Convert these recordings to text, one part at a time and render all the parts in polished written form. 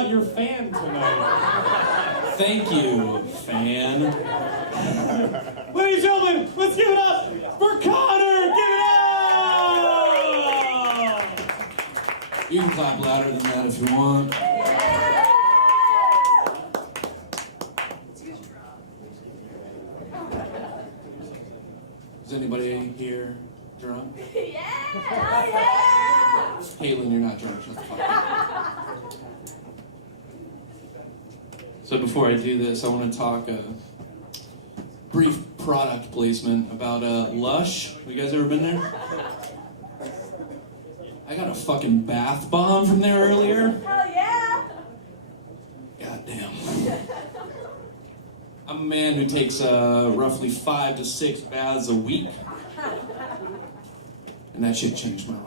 about your fan tonight. Thank you, fan. Ladies and gentlemen, let's give it up for Connor! Give it up! You can clap louder than that if you want. Is anybody here drunk? Yeah! Caitlin, you're not drunk. Shut the fuck up. So before I do this, I want to talk brief product placement about Lush. Have you guys ever been there? I got a fucking bath bomb from there earlier. Hell yeah! Goddamn. I'm a man who takes roughly 5 to 6 baths a week. And that shit changed my life.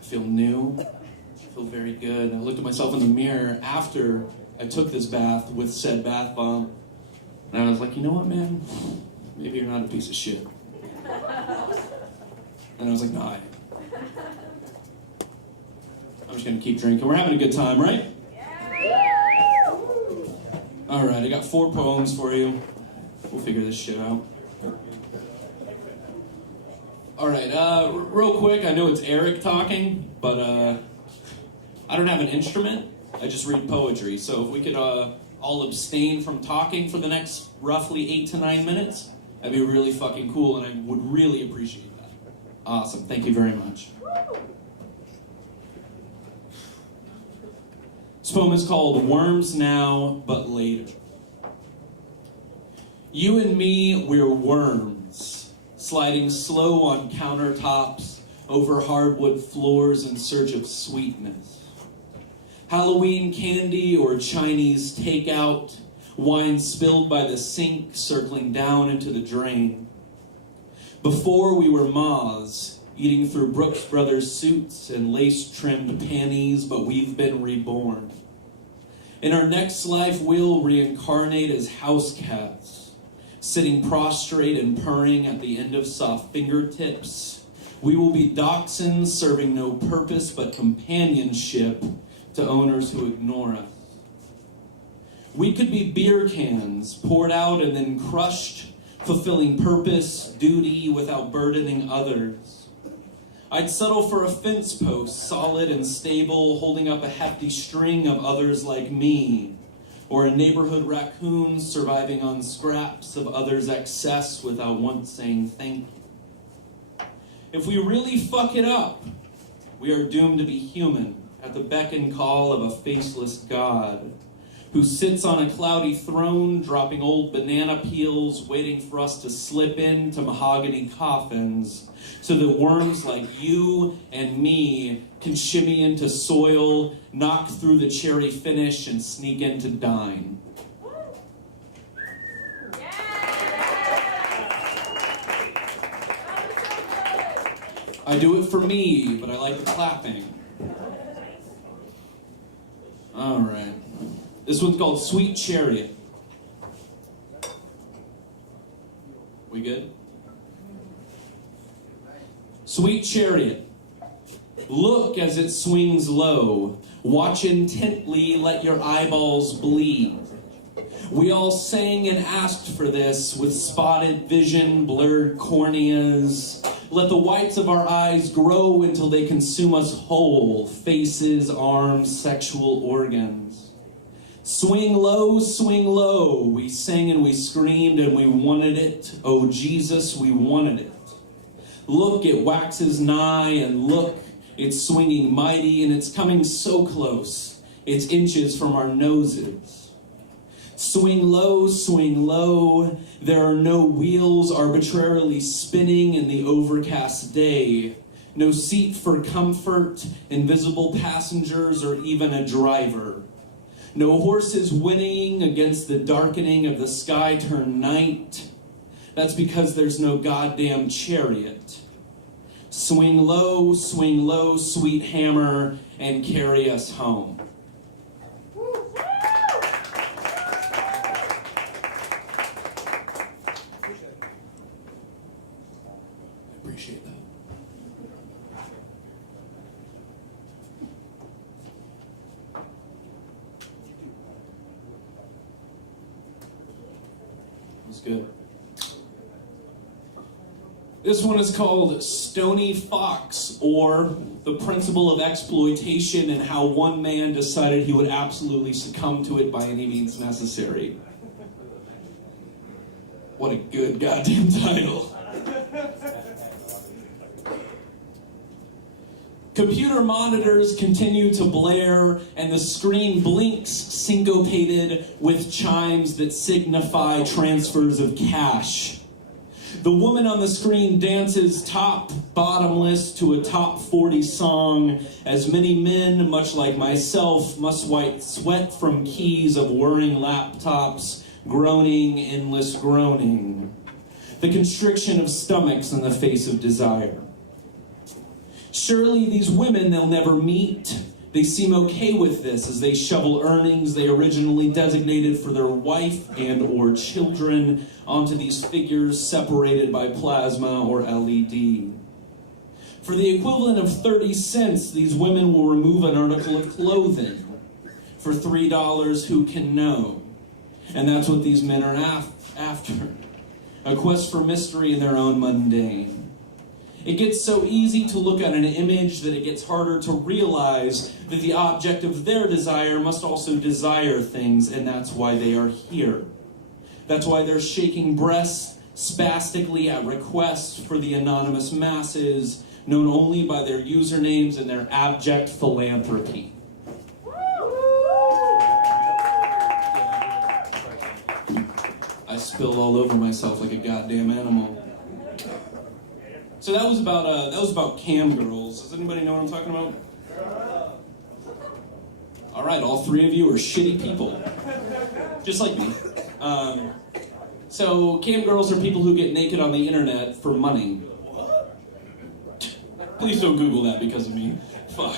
I feel new. I feel very good. I looked at myself in the mirror after I took this bath with said bath bomb. And I was like, you know what, man? Maybe you're not a piece of shit. And I was like, no, I am. I'm just going to keep drinking. We're having a good time, right? All right, I got 4 poems for you. We'll figure this shit out. All right, real quick, I know it's Eric talking, but I don't have an instrument. I just read poetry. So if we could all abstain from talking for the next roughly 8 to 9 minutes, that'd be really fucking cool, and I would really appreciate that. Awesome, thank you very much. This poem is called Worms Now, But Later. You and me, we're worms, sliding slow on countertops, over hardwood floors in search of sweetness. Halloween candy or Chinese takeout, wine spilled by the sink, circling down into the drain. Before we were moths, eating through Brooks Brothers suits and lace-trimmed panties, but we've been reborn. In our next life, we'll reincarnate as house cats, sitting prostrate and purring at the end of soft fingertips. We will be dachshunds serving no purpose but companionship to owners who ignore us. We could be beer cans, poured out and then crushed, fulfilling purpose, duty, without burdening others. I'd settle for a fence post, solid and stable, holding up a hefty string of others like me, or a neighborhood raccoon surviving on scraps of others' excess without once saying thank you. If we really fuck it up, we are doomed to be human at the beck and call of a faceless God who sits on a cloudy throne, dropping old banana peels, waiting for us to slip into mahogany coffins so that worms like you and me can shimmy into soil, knock through the cherry finish, and sneak into dine. I do it for me, but I like the clapping. All right. This one's called Sweet Chariot. We good? Sweet Chariot, look as it swings low. Watch intently, let your eyeballs bleed. We all sang and asked for this with spotted vision, blurred corneas. Let the whites of our eyes grow until they consume us whole, faces, arms, sexual organs. Swing low, we sang and we screamed and we wanted it. Oh Jesus, we wanted it. Look, it waxes nigh, and look, it's swinging mighty, and it's coming so close, it's inches from our noses. Swing low, there are no wheels arbitrarily spinning in the overcast day. No seat for comfort, invisible passengers, or even a driver. No horses whinnying against the darkening of the sky turned night. That's because there's no goddamn chariot. Swing low, sweet hammer, and carry us home. I appreciate that. good. This one is called Stony Fox, or the principle of exploitation and how one man decided he would absolutely succumb to it by any means necessary. What a good goddamn title. Computer monitors continue to blare, and the screen blinks syncopated with chimes that signify transfers of cash. The woman on the screen dances top bottomless to a top 40 song, as many men, much like myself, must wipe sweat from keys of whirring laptops, groaning, endless groaning. The constriction of stomachs in the face of desire. Surely these women they'll never meet. They seem okay with this as they shovel earnings they originally designated for their wife and or children onto these figures separated by plasma or LED. For the equivalent of 30 cents, these women will remove an article of clothing. For $3, who can know? And that's what these men are after. A quest for mystery in their own mundane. It gets so easy to look at an image that it gets harder to realize that the object of their desire must also desire things, and that's why they are here. That's why they're shaking breasts spastically at request for the anonymous masses, known only by their usernames and their abject philanthropy. I spilled all over myself like a goddamn animal. So that was about cam girls. Does anybody know what I'm talking about? All right, all three of you are shitty people, just like me. So cam girls are people who get naked on the internet for money. Please don't Google that because of me. Fuck.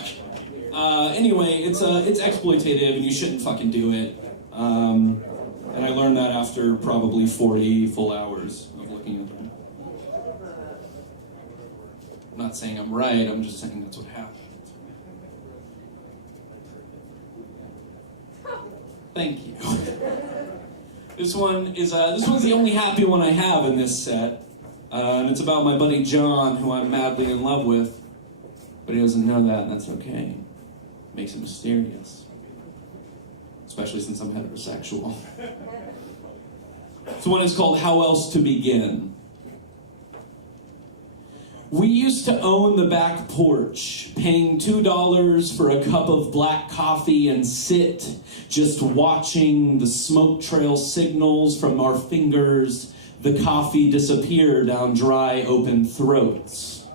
Anyway, it's exploitative and you shouldn't fucking do it. And I learned that after probably 40 full hours of looking at them. I'm not saying I'm right, I'm just saying that's what happened. Thank you. This one's the only happy one I have in this set. And it's about my buddy John, who I'm madly in love with. But he doesn't know that, and that's okay. Makes it mysterious. Especially since I'm heterosexual. This one is called How Else to Begin. We used to own the back porch, paying $2 for a cup of black coffee and sit, just watching the smoke trail signals from our fingers, the coffee disappear down dry, open throats.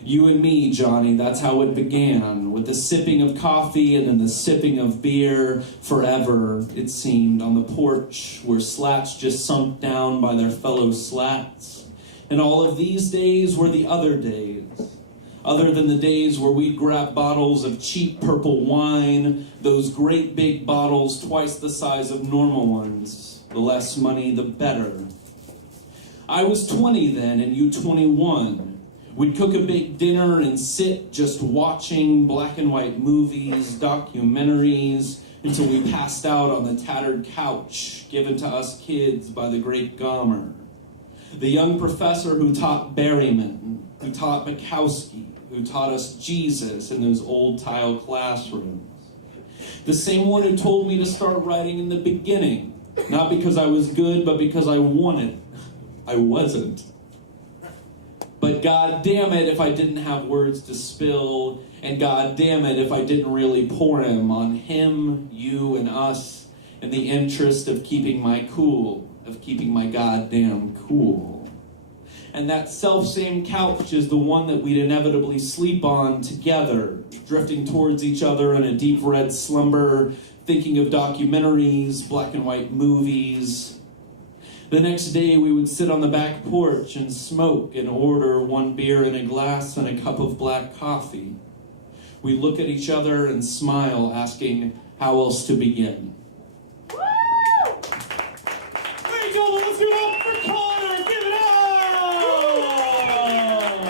You and me, Johnny, that's how it began, with the sipping of coffee and then the sipping of beer, forever, it seemed, on the porch, where slats just sunk down by their fellow slats. And all of these days were the other days, other than the days where we'd grab bottles of cheap purple wine, those great big bottles twice the size of normal ones. The less money, the better. I was 20 then, and you 21. We'd cook a big dinner and sit just watching black and white movies, documentaries, until we passed out on the tattered couch given to us kids by the great Gomer. The young professor who taught Berryman, who taught Bukowski, who taught us Jesus in those old tile classrooms. The same one who told me to start writing in the beginning, not because I was good, but because I wanted. I wasn't. But god damn it if I didn't have words to spill, and god damn it if I didn't really pour him on him, you, and us, in the interest of keeping my cool. Of keeping my goddamn cool. And that self-same couch is the one that we'd inevitably sleep on together, drifting towards each other in a deep red slumber, thinking of documentaries, black and white movies. The next day we would sit on the back porch and smoke and order one beer in a glass and a cup of black coffee. We'd look at each other and smile, asking how else to begin.